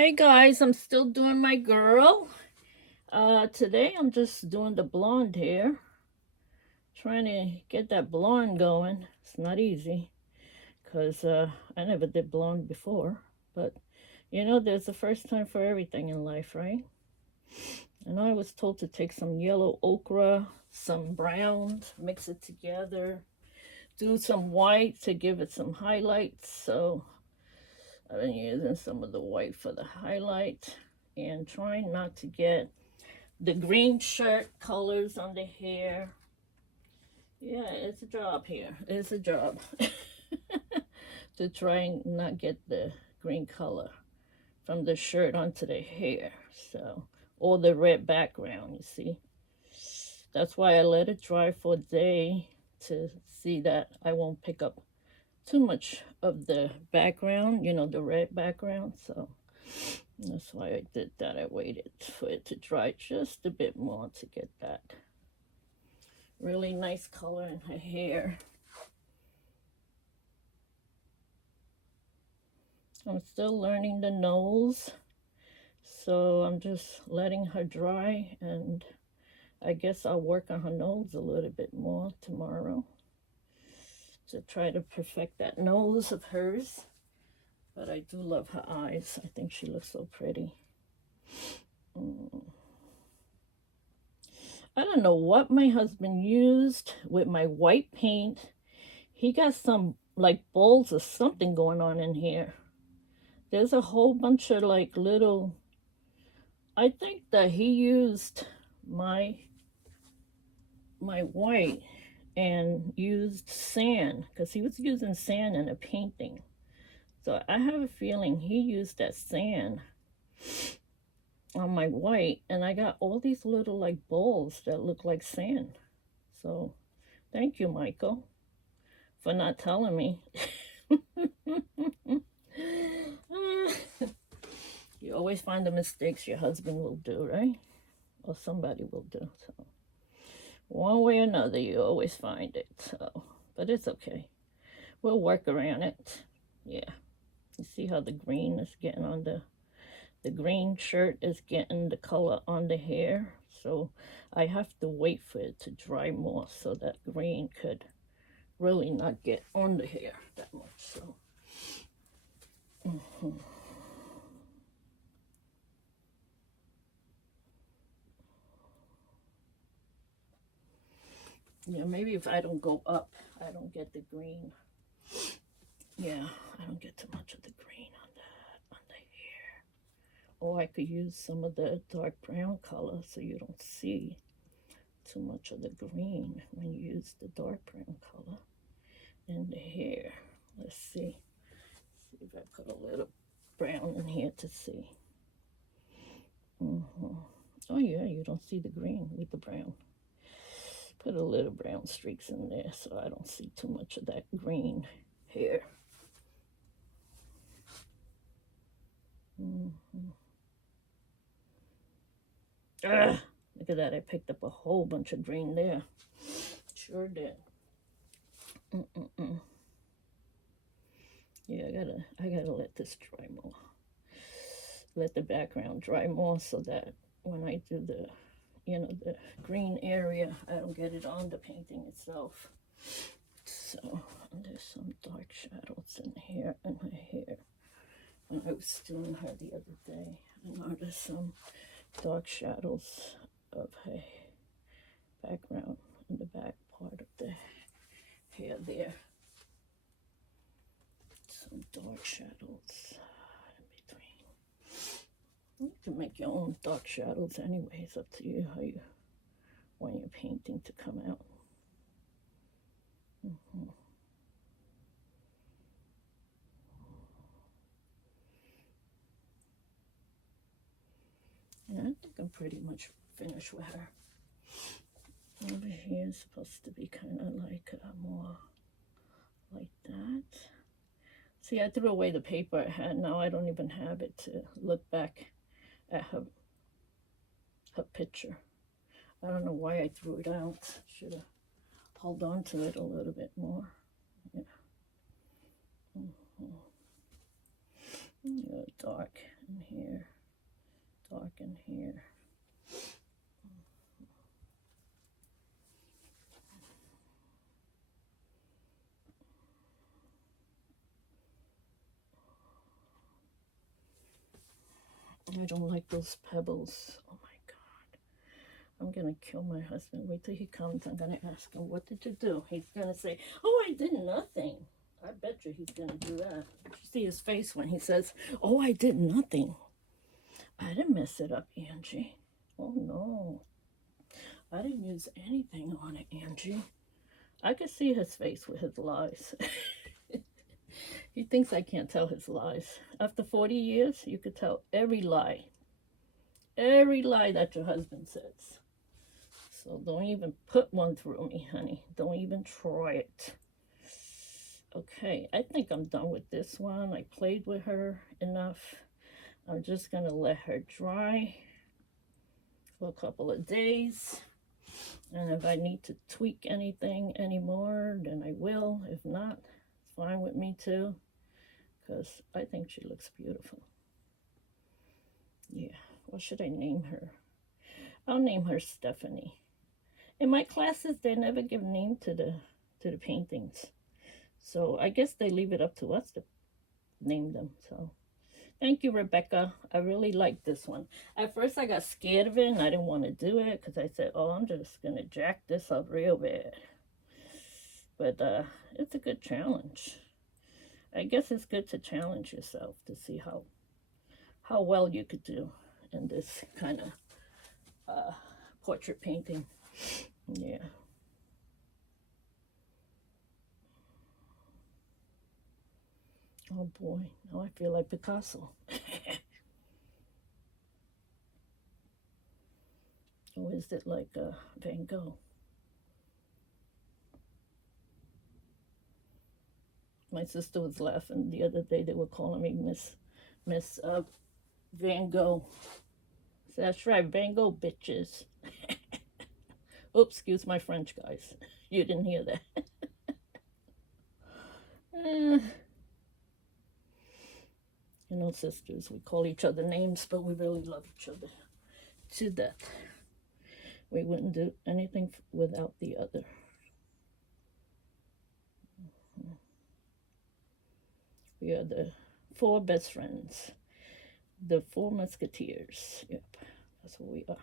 Hey guys, I'm still doing my girl. Today I'm just doing the blonde hair. Trying to get that blonde going. It's not easy because I never did blonde before. But there's a first time for everything in life, right? And I was told to take some yellow ochre, some brown, mix it together, do some white to give it some highlights. So I've been using some of the white for the highlight and trying not to get the green shirt colors on the hair. Yeah, it's a job here. It's a job to try and not get the green color from the shirt onto the hair. So, or the red background, you see. That's why I let it dry for a day to see that I won't pick up too much of the background, the red background. So that's why I did that. I waited for it to dry just a bit more to get that really nice color in her hair. I'm still learning the nose, so I'm just letting her dry, and I guess I'll work on her nose a little bit more tomorrow to try to perfect that nose of hers. But I do love her eyes. I think she looks so pretty. I don't know what my husband used with my white paint. He got some like balls or something going on in here. There's a whole bunch of like little. I think that he used my white and used sand because he was using sand in a painting. So I have a feeling he used that sand on my white, and I got all these little like balls that look like sand. So thank you, Michael, for not telling me. You always find the mistakes your husband will do, right? Or somebody will do. So one way or another, you always find it. So, but it's okay. We'll work around it. Yeah. You see how the green is getting on the green shirt is getting the color on the hair. So I have to wait for it to dry more so that green could really not get on the hair that much. So. Mm-hmm. Yeah, maybe if I don't go up, I don't get the green. Yeah, I don't get too much of the green on the hair. Or I could use some of the dark brown color so you don't see too much of the green when you use the dark brown color in the hair. Let's see. See if I put a little brown in here to see. Mm-hmm. Oh yeah, you don't see the green with the brown. Put a little brown streaks in there so I don't see too much of that green hair. Mm-hmm. Look at that, I picked up a whole bunch of green there. Sure did. Mm-mm-mm. Yeah, I gotta let this dry more. Let the background dry more so that when I do the green area, I don't get it on the painting itself. So there's some dark shadows in here and her hair. When I was doing her the other day, I noticed some dark shadows of her background in the back part of the hair there. Some dark shadows in between. You can make your own dark shadows anyway. It's up to you how you want your painting to come out. Mm-hmm. Yeah, I think I'm pretty much finished with her. Over here is supposed to be kind of like more like that. See, I threw away the paper I had. Now I don't even have it to look back at her picture. I don't know why I threw it out. Should have held on to it a little bit more. Yeah. Mm-hmm. Dark in here, dark in here. I don't like those pebbles. Oh my God. I'm gonna kill my husband. Wait till he comes. I'm gonna ask him, what did you do? He's gonna say, oh, I did nothing. I bet you he's gonna do that. You see his face when he says, oh, I did nothing. I didn't mess it up, Angie. Oh no. I didn't use anything on it, Angie. I could see his face with his lies. He thinks I can't tell his lies. After 40 years, you could tell every lie. Every lie that your husband says. So don't even put one through me, honey. Don't even try it. Okay, I think I'm done with this one. I played with her enough. I'm just going to let her dry for a couple of days. And if I need to tweak anything anymore, then I will. If not, it's fine with me too. Because I think she looks beautiful. Yeah, what should I name her? I'll name her Stephanie. In my classes, they never give name to the paintings. So I guess they leave it up to us to name them. So thank you, Rebecca. I really like this one. At first, I got scared of it and I didn't want to do it because I said, oh, I'm just going to jack this up real bad. But it's a good challenge. I guess it's good to challenge yourself to see how well you could do in this kind of portrait painting. Yeah. Oh boy, now I feel like Picasso. Or is it like Van Gogh? My sister was laughing the other day. They were calling me Miss Van Gogh. So that's right, Van Gogh bitches. Oops, excuse my French, guys. You didn't hear that. You know, sisters, we call each other names, but we really love each other to death. We wouldn't do anything without the other. We are the 4 best friends. The 4 musketeers. Yep, that's what we are.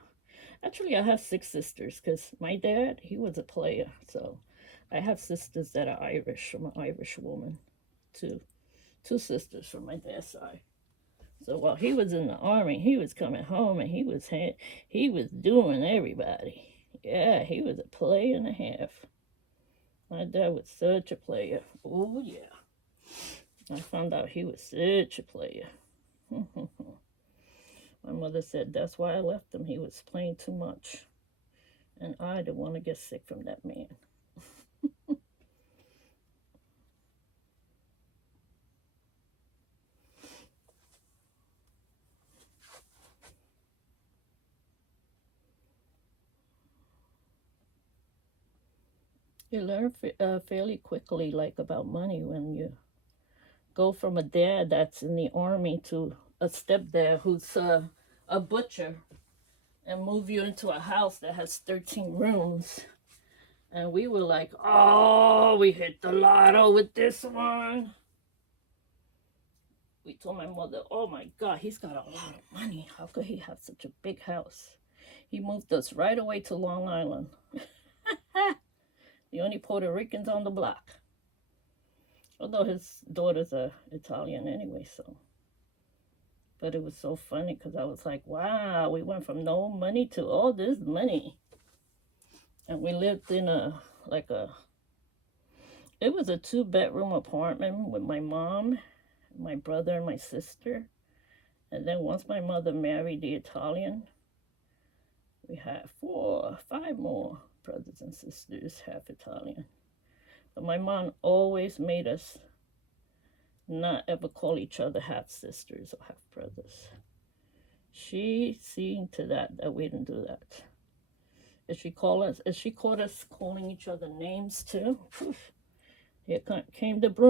Actually, I have 6 sisters because my dad, he was a player. So I have sisters that are Irish. I'm an Irish woman. 2 sisters from my dad's side. So while he was in the army, he was coming home and he was doing everybody. Yeah, he was a player and a half. My dad was such a player. Oh yeah. I found out he was such a player. My mother said that's why I left him. He was playing too much. And I didn't want to get sick from that man. You learn fairly quickly, like, about money when you go from a dad that's in the army to a stepdad who's a butcher and move you into a house that has 13 rooms. And we were like, oh, we hit the lotto with this one. We told my mother, oh my God, he's got a lot of money. How could he have such a big house? He moved us right away to Long Island. The only Puerto Ricans on the block. Although his daughters are Italian anyway, so. But it was so funny because I was like, wow, we went from no money to all this money. And we lived in it was a 2-bedroom apartment with my mom, my brother, and my sister. And then once my mother married the Italian, we had 5 more brothers and sisters, half Italian. But my mom always made us not ever call each other half sisters or half brothers. She seen to that we didn't do that. If she caught us calling each other names too, here came the broom.